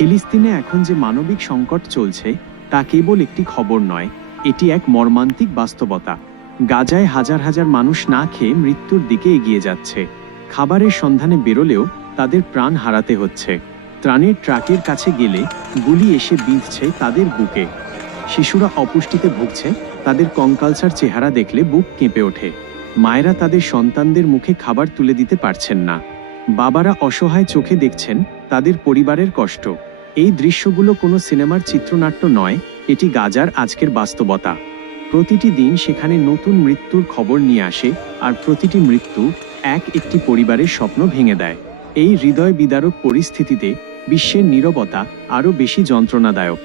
ফিলিস্তিনে এখন যে মানবিক সংকট চলছে তা কেবল একটি খবর নয়, এটি এক মর্মান্তিক বাস্তবতা। গাজায় হাজার হাজার মানুষ না খেয়ে মৃত্যুর দিকে এগিয়ে যাচ্ছে। খাবারের সন্ধানে বেরোলেও তাদের প্রাণ হারাতে হচ্ছে। ত্রাণের ট্রাকের কাছে গেলে গুলি এসে বিঁধছে তাদের বুকে। শিশুরা অপুষ্টিতে ভুগছে, তাদের কঙ্কালসার চেহারা দেখলে বুক কেঁপে ওঠে। মায়েরা তাদের সন্তানদের মুখে খাবার তুলে দিতে পারছেন না। বাবারা অসহায় চোখে দেখছেন তাদের পরিবারের কষ্ট। এই দৃশ্যগুলো কোনো সিনেমার চিত্রনাট্য নয়, এটি গাজার আজকের বাস্তবতা। প্রতিটি দিন সেখানে নতুন মৃত্যুর খবর নিয়ে আসে, আর প্রতিটি মৃত্যু একটি পরিবারের স্বপ্ন ভেঙে দেয়। এই হৃদয় বিদারক পরিস্থিতিতে বিশ্বের নীরবতা আরও বেশি যন্ত্রণাদায়ক।